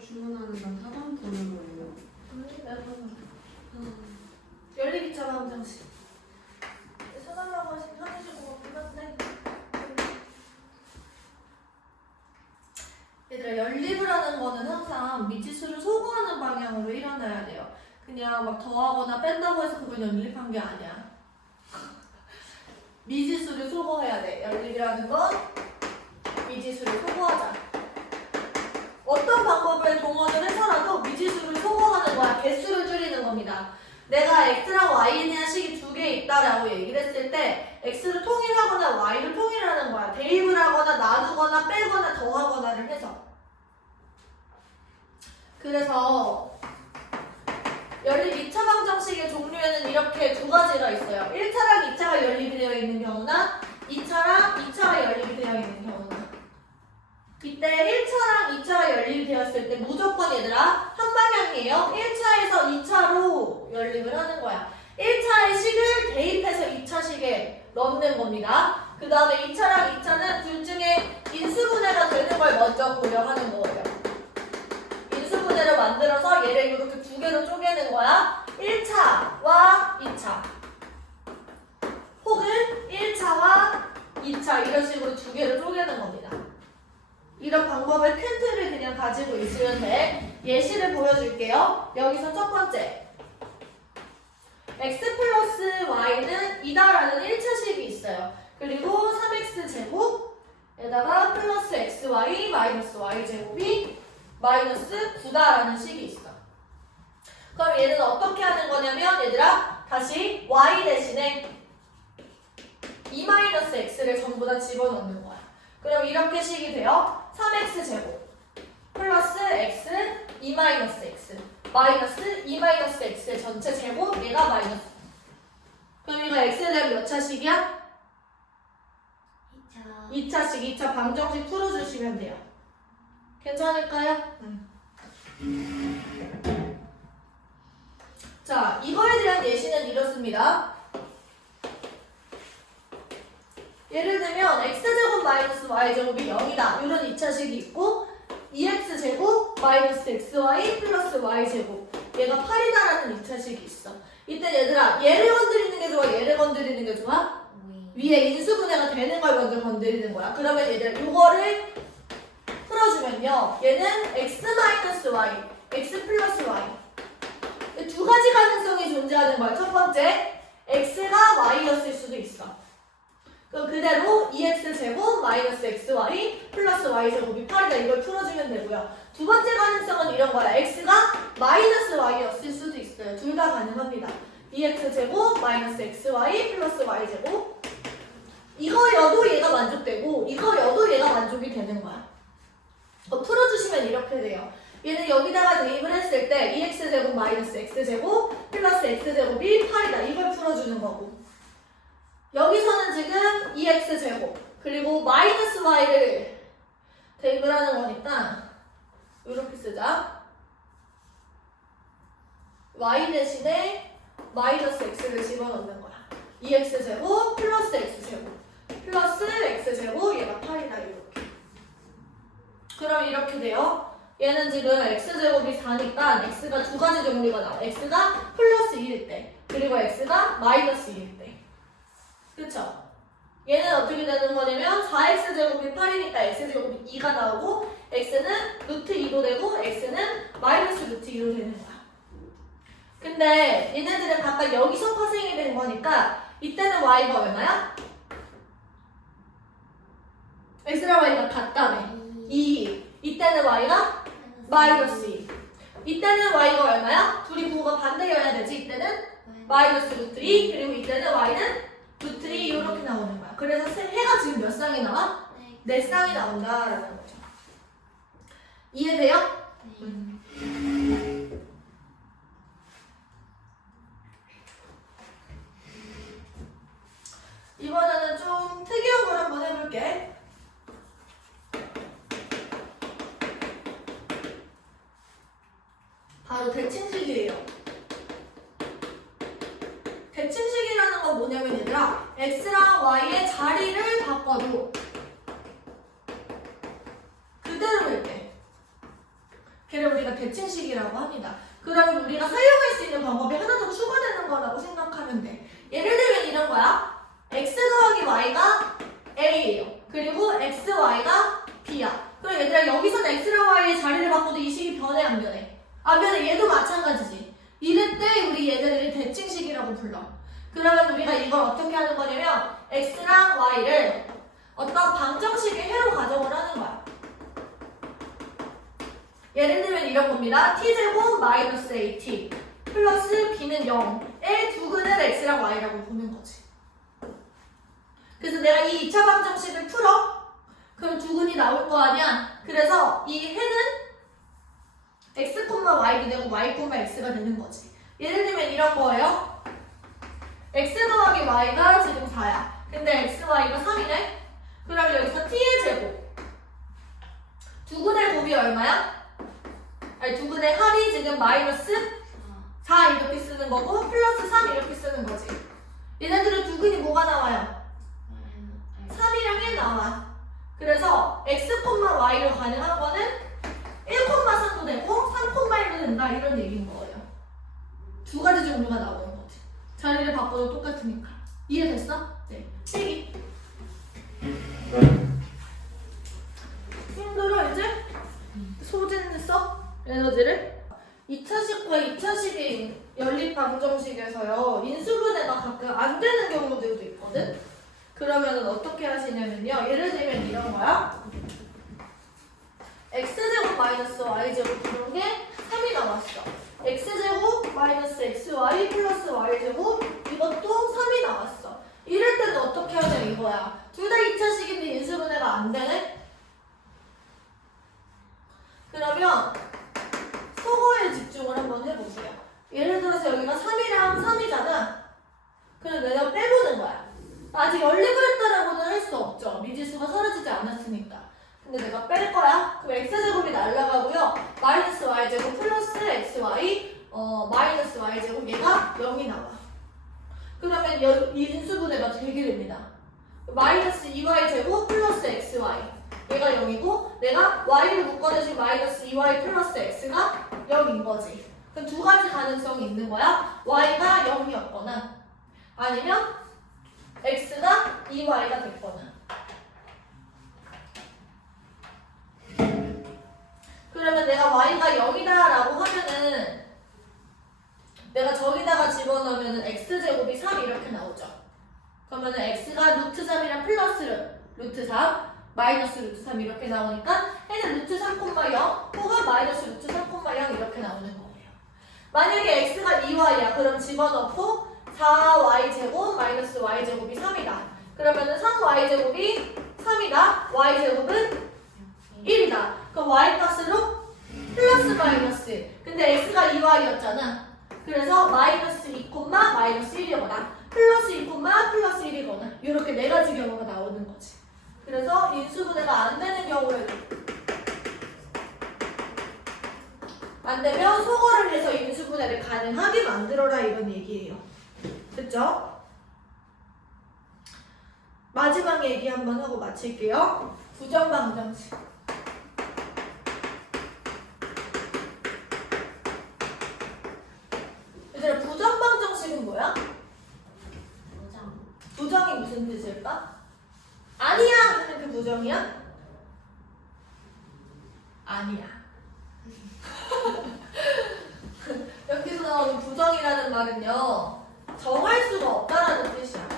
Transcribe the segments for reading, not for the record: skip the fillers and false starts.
주문하는 건 사방 보는 거예요. 연립이차 방정식. 사달라고 하시면 편해지고 끝났네. 얘들아, 연립을 하는 거는 항상 미지수를 소거하는 방향으로 일어나야 돼요. 그냥 막 더하거나 뺀다고 해서 그걸 연립한 게 아니야. 미지수를 소거해야 돼. 연립이라는 건 미지수를 소거하자. 어떤 방법을 동원을 해서라도 미지수를 소거하는 거야. 개수를 줄이는 겁니다. 내가 x랑 y에 대한 식이 두 개 있다라고 얘기를 했을 때 x를 통일하거나 y를 통일하는 거야. 대입을 하거나 나누거나 빼거나 더하거나를 해서. 그래서 연립 2차 방정식의 종류에는 이렇게 두 가지가 있어요. 1차랑 2차가 연립이 되어 있는 경우나 2차랑 2차가 연립이 되어 있는 경우나. 이때 1차랑 2차가 연립이 되었을 때 무조건 얘들아 한 방향이에요. 1차에서 2차로 연립을 하는 거야. 1차의 식을 대입해서 2차식에 넣는 겁니다. 그 다음에 2차랑 2차는 둘 중에 인수분해가 되는 걸 먼저 고려하는 거예요. 인수분해를 만들어서 얘를 이렇게 두 개로 쪼개는 거야. 1차와 2차 혹은 1차와 2차 이런 식으로 두 개로 쪼개는 겁니다. 이런 방법의 큰 틀을 그냥 가지고 있으면 돼. 예시를 보여줄게요. 여기서 첫 번째 x 플러스 y는 2다라는 1차식이 있어요. 그리고 3x제곱에다가 플러스 xy 마이너스 y제곱이 마이너스 9다라는 식이 있어. 그럼 얘는 어떻게 하는 거냐면 얘들아 다시 y 대신에 2-x를 전부 다 집어넣는 거야. 그럼 이렇게 식이 돼요. 3x제곱 플러스 x 2-x 마이너스 2-x의 전체 제곱 얘가 마이너스. 그럼 이거 x에 대한 몇 차식이야? 2차식 2차 방정식 풀어주시면 돼요. 괜찮을까요? 자, 이거에 대한 예시는 이렇습니다. 예를 들면 x제곱 마이너스 y제곱이 0이다. 이런 2차식이 있고 2x제곱 마이너스 xy 플러스 y제곱 얘가 8이다라는 2차식이 있어. 이때 얘들아 얘를 건드리는 게 좋아? 얘를 건드리는 게 좋아? 위에 인수분해가 되는 걸 먼저 건드리는 거야. 그러면 얘들아 이거를 풀어주면요. 얘는 x-y, x 플러스 y 두 가지 가능성이 존재하는 거야. 첫 번째 x가 y였을 수도 있어. 그럼 그대로 2x제곱 마이너스 xy 플러스 y제곱이 8이다. 이걸 풀어주면 되고요. 두 번째 가능성은 이런 거야. x가 마이너스 y였을 수도 있어요. 둘 다 가능합니다. 2x제곱 마이너스 xy 플러스 y제곱 이거여도 얘가 만족되고 이거여도 얘가 만족이 되는 거야. 풀어주시면 이렇게 돼요. 얘는 여기다가 대입을 했을 때 2x제곱 마이너스 x제곱 플러스 x제곱이 8이다. 이걸 풀어주는 거고 여기서는 지금 2x제곱 그리고 마이너스 y를 대입을 하는 거니까 이렇게 쓰자. y 대신에 마이너스 x를 집어넣는 거야. 2x제곱 플러스 x제곱 플러스 x제곱 얘가 8이다. 이렇게. 그럼 이렇게 돼요. 얘는 지금 x제곱이 4니까 x가 두 가지 종류가 나와. x가 플러스 1일 때 그리고 x가 마이너스 1일 때. 그쵸? 얘는 어떻게 되는 거냐면 4x제곱이 8이니까 x제곱이 2가 나오고 x는 루트 2도 되고 x는 마이너스 루트 2도 되는 거야. 근데 얘네들은 각각 여기서 파생이 된 거니까 이때는 y가 얼마야? x랑 y가 같다며 2. 이때는 y가 마이너스 2. 이때는 y가 얼마야? 둘이 부호가 반대여야 되지. 이때는 마이너스 루트 2 그리고 이때는 y는 루트 2 이렇게 나오는 거야. 그래서 해가 지금 몇 쌍이 나와? 4쌍이 나온다라는 거죠. 이해돼요? 이번에는 좀 특이한 걸 한번 해볼게. 바로 대칭식이에요. 대칭식이라는 건 뭐냐면 얘들아 x랑 y의 자리를 바꿔도 그대로일 때 걔를 대칭식이라고 합니다. 그러면 우리가 사용할 수 있는 방법이 하나 더 추가되는 거라고 생각하면 돼. 예를 들면 이런 거야. x 더하기 y가 a예요. 그리고 x, y가 b야. 그럼 얘들아 여기서는 x랑 y의 자리를 바꿔도 이 식이 변해 안 변해? 안 변해. 얘도 마찬가지지. 이럴 때 우리 얘들을 대칭식이라고 불러. 그러면 우리가 이걸 어떻게 하는 거냐면 x랑 y를 어떤 방정식의 해로 가정을 하는 거야. 예를 들면 이런 겁니다. t제곱 마이너스 at 플러스 b는 0의 두근을 x랑 y라고 보는 거지. 그래서 내가 이 2차 방정식을 풀어. 그럼 두근이 나올 거 아니야. 그래서 이 해는 x, y도 되고 y, x가 되는 거지. 예를 들면 이런 거예요. x 더하기 y가 지금 4야. 근데 x, y가 3이네. 그럼 여기서 t의 제곱. 두근의 곱이 얼마야? 아니 두근의 합이 지금 마이너스 4 이렇게 쓰는 거고 플러스 3 이렇게 쓰는 거지. 얘네들은 두근이 뭐가 나와요? 3이랑 1 나와. 그래서 x, y로 가능한 거는 1,3도 되고 3,1도 된다 이런 얘기인 거예요. 두 가지 종류가 나오는 거지. 자리를 바꿔도 똑같으니까. 이해됐어? 네. 빼기. 힘들어 이제? 소진 써? 에너지를? 2차식과 2차식의 연립 방정식에서요. 인수분해가 가끔 안 되는 경우들도 있거든? 그러면은 어떻게 하시냐면요. 예를 들면 이런 거야. x제곱 마이너스 y제곱 이런 게 3이 나왔어. x제곱 마이너스 xy 플러스 y제곱 이것도 3이 나왔어. 이럴 때는 어떻게 하냐 이거야. 둘 다 2차식인데 인수분해가 안 되네? 그러면 소거에 집중을 한번 해보세요. 예를 들어서 여기가 3이랑 3이잖아. 그럼 내가 빼보는 거야. 아직 연립을 했다라고는 할 수 없죠. 미지수가 사라지지 않았으니까. 근데 내가 뺄 거야. 그럼 x제곱이 날라가고요. 마이너스 y제곱 플러스 xy 마이너스 y제곱 얘가 0이 나와. 그러면 이 인수분해가 되게 됩니다. 마이너스 2y제곱 플러스 xy 얘가 0이고 내가 y를 묶어내신 마이너스 2y 플러스 x가 0인 거지. 그럼 두 가지 가능성이 있는 거야. y가 0이었거나 아니면 x가 2y가 됐거나. 그러면 내가 y가 0이다라고 하면은 내가 저기다가 집어넣으면은 x제곱이 3 이렇게 나오죠. 그러면은 x가 루트 3이랑 플러스 루트 3 마이너스 루트 3 이렇게 나오니까 해는 루트 3,0 혹은 마이너스 루트 3,0 이렇게 나오는 거예요. 만약에 x가 2y야 그럼 집어넣고 4y제곱 마이너스 y제곱이 3이다. 그러면은 3y제곱이 3이다. y제곱은 1이다. 그럼 y 값으로 플러스 마이너스. 근데 x가 2y였잖아. 그래서 마이너스 2, 마이너스 1이거나 플러스 2, 플러스 1이거나 이렇게 네 가지 경우가 나오는 거지. 그래서 인수분해가 안 되는 경우에는 안 되면 소거를 해서 인수분해를 가능하게 만들어라 이런 얘기예요. 됐죠? 마지막 얘기 한번 하고 마칠게요. 부정방정식. 얘들아 부정방정식은 뭐야? 부정이 무슨 뜻일까? 아니야 하는 그 부정이야? 아니야. 여기서 나오는 부정이라는 말은요 정할 수가 없다라는 뜻이야.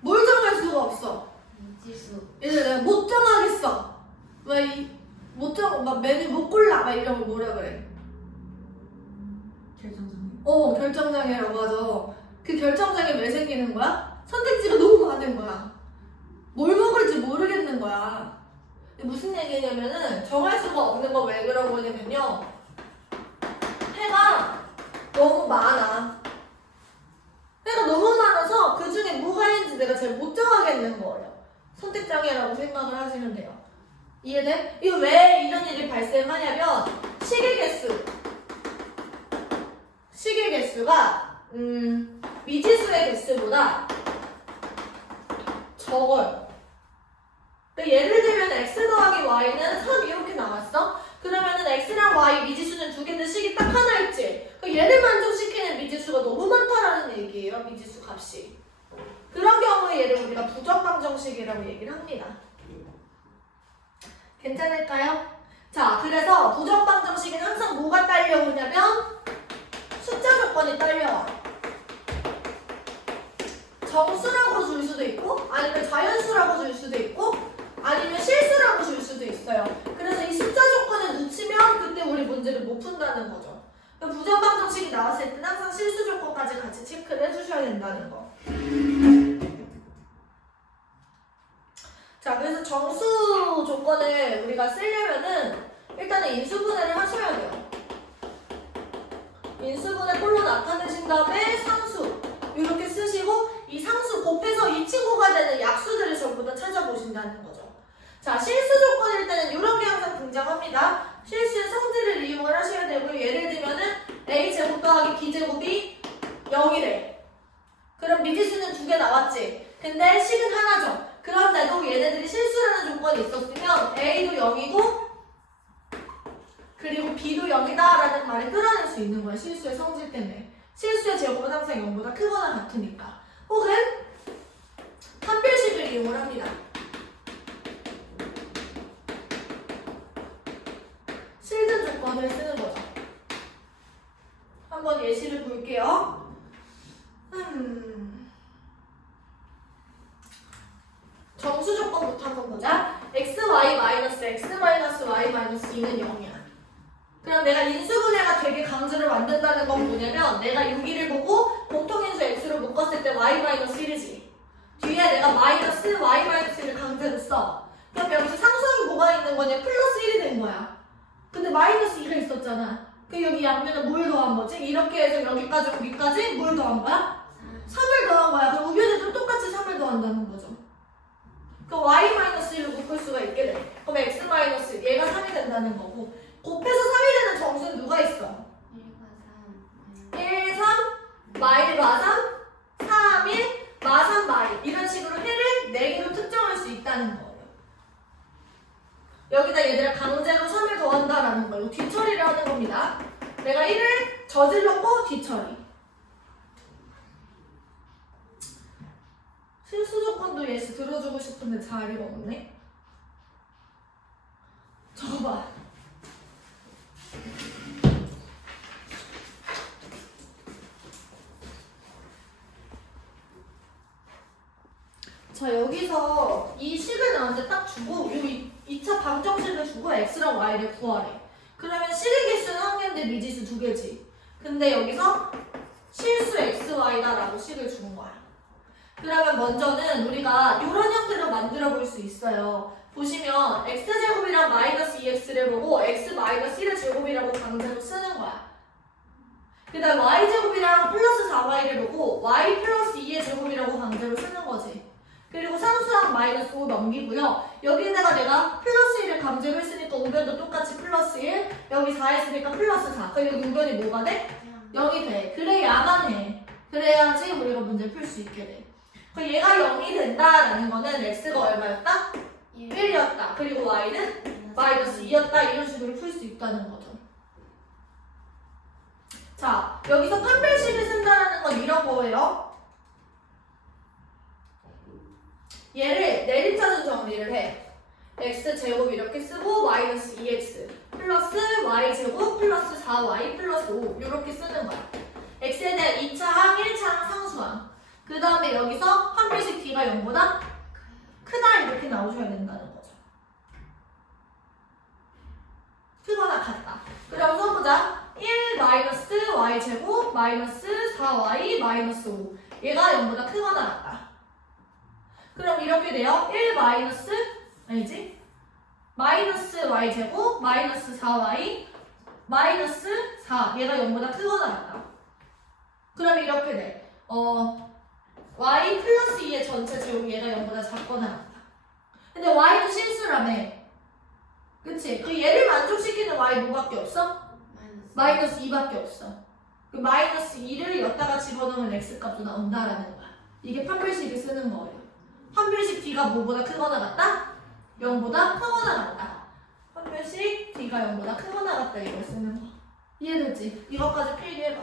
뭘 정할 수가 없어? 미지수. 얘들 내가 못 정하겠어. 막 메뉴 못 골라 막 이런 거 뭐라 그래? 결정장애. 결정장애라고 하죠. 그 결정장애 왜 생기는 거야? 선택지가 너무 많은 거야. 뭘 먹을지 모르겠는 거야. 무슨 얘기냐면은 정할 수가 없는 거 왜 그런 거냐면요. 해가 너무 많아. 해가 너무 많아서 그 중에 뭐가 있는지 내가 잘 못 정하겠는 거예요. 선택장애라고 생각을 하시면 돼요. 이해돼? 이거 왜 이런 일이 발생하냐면 시계 개수가 미지수의 개수보다 적어요. 그러니까 예를 들면 얘를 만족시키는 미지수가 너무 많다라는 얘기예요. 미지수 값이. 그런 경우에 얘를 우리가 부정방정식이라고 얘기를 합니다. 괜찮을까요? 자, 그래서 부정방정식은 항상 뭐가 딸려오냐면 숫자 조건이 딸려와. 정수라고 줄 수도 있고 아니면 자연수라고 줄 수도 있고 아니면 실수라고 줄 수도 있어요. 그래서 이 숫자 조건을 놓치면 그때 우리 문제를 못 푼다는 거죠. 부정방정식이 나왔을 때는 항상 실수 조건까지 같이 체크를 해주셔야 된다는 거. 자, 그래서 정수 조건을 우리가 쓰려면은 일단은 인수분해를 하셔야 돼요. 인수분해 꼴로 나타내신 다음에 상수 이렇게 쓰시고 이 상수 곱해서 이 친구가 되는 약수들을 전부 다 찾아보신다는 거죠. 자, 실수 조건일 때는 이런 게 항상 등장합니다. 실수의 성질을 이용을 하셔야 되고요. 예를 들면은 a제곱 더하기 b제곱이 0이래. 그럼 미지수는 2개 나왔지. 근데 식은 하나죠. 그런데도 얘네들이 실수라는 조건이 있었으면 a도 0이고 그리고 b도 0이다 라는 말을 끌어낼 수 있는 거야. 실수의 성질 때문에. 실수의 제곱은 항상 0보다 크거나 같으니까. 혹은 판별식을 이용을 합니다. 실증 조건을 쓰는 거죠. 한번 예시를 볼게요. 정수 조건부터 한번 보자. x-y-2는 0이야. 그럼 내가 인수분해가 되게 강제로 만든다는 건 뭐냐면 내가 6일을 보고 공통인수 x로 묶었을 때 y-1이지. 뒤에 내가 마이너스 y-1을 강제로 써. 그럼 여기서 상수항이 뭐가 있는 거냐? 플러스 1이 된 거야. 근데 마이너스 2가 있었잖아. 그 여기 양면은 뭘 더한 거지? 이렇게 해서 여기까지 여기까지 뭘 더한 거야? 3을 더한 거야. 그럼 우변에도 똑같이 3을 더한다는 거죠. 그럼 y-1을 묶을 수가 있게 돼. 그럼 x- 얘가 3이 된다는 거고 곱해서 3이 되는 정수는 누가 있어? 1, 3, 마일과 3, 3, 1, 마3, 마일 이런 식으로 해를 4개로 특정할 수 있다는 거예요. 여기다 얘들아 강제로 3을 더한다라는 거예요. 뒤처리를 하는 겁니다. 내가 1을 저질렀고 뒤처리. 실수 조건도 예시 들어주고 싶은데 자리가 없네. 적어봐. 자, 여기서 이 식을 나한테 딱 주고 이 2차 방정식을 주고 x랑 y를 구하래. 그러면 식의 개수는 한 개인데 미지수 2개지. 근데 여기서 실수 xy다 라고 식을 주는 거야. 그러면 먼저는 우리가 이런 형태로 만들어 볼 수 있어요. 보시면 x제곱이랑 마이너스 2x를 보고 x 마이너스 1의 제곱이라고 강제로 쓰는 거야. 그 다음 y제곱이랑 플러스 4y를 보고 y 플러스 2의 제곱이라고 강제로 쓰는 거지. 그리고 상수항 마이너스 5 넘기고요. 여기에다가 내가 플러스 1을 강제로 했으니까 우변도 똑같이 플러스 1, 여기 4 했으니까 플러스 4. 그럼 여기 우변이 뭐가 돼? 0이 돼. 그래야만 해. 그래야지 우리가 문제를 풀 수 있게 돼. 그럼 얘가 0이 된다라는 거는 x가 얼마였다? 1이었다. 그리고 y는 마이너스 2였다. 이런 식으로 풀 수 있다는 거죠. 자, 여기서 판별식을 쓴다는 건 이런 거예요. 얘를 내림차순 정리를 해. x제곱 이렇게 쓰고 마이너스 2x 플러스 y제곱 플러스 4y 플러스 5 이렇게 쓰는 거야. x에 대한 2차항, 1차항 상수항. 그 다음에 여기서 판별식 d가 0보다 크다 이렇게 나오셔야 된다는 거죠. 크거나 같다. 그럼 써보자. 1 마이너스 y제곱 마이너스 4y 마이너스 5 얘가 0보다 크거나 같다. 그럼 이렇게 돼요. 1 마이너스 아니지? 마이너스 y제곱 마이너스 4y 마이너스 4 얘가 0보다 크거나 같다. 그럼 이렇게 돼. y 플러스 2의 전체 제곱 얘가 0보다 작거나 같다. 근데 y는 실수라며. 그치? 그 얘를 만족시키는 y 뭐밖에 없어? 마이너스 2밖에 없어. 그 마이너스 2를 여기다가 집어넣으면 x값도 나온다라는 거야. 이게 판별식을 쓰는 거예요. 판별식 d가 뭐보다 크거나 같다? 0보다 크거나 같다. 판별식 d가 0보다 크거나 같다 이걸 쓰는 거. 이해되지? 이것까지 필기해봐.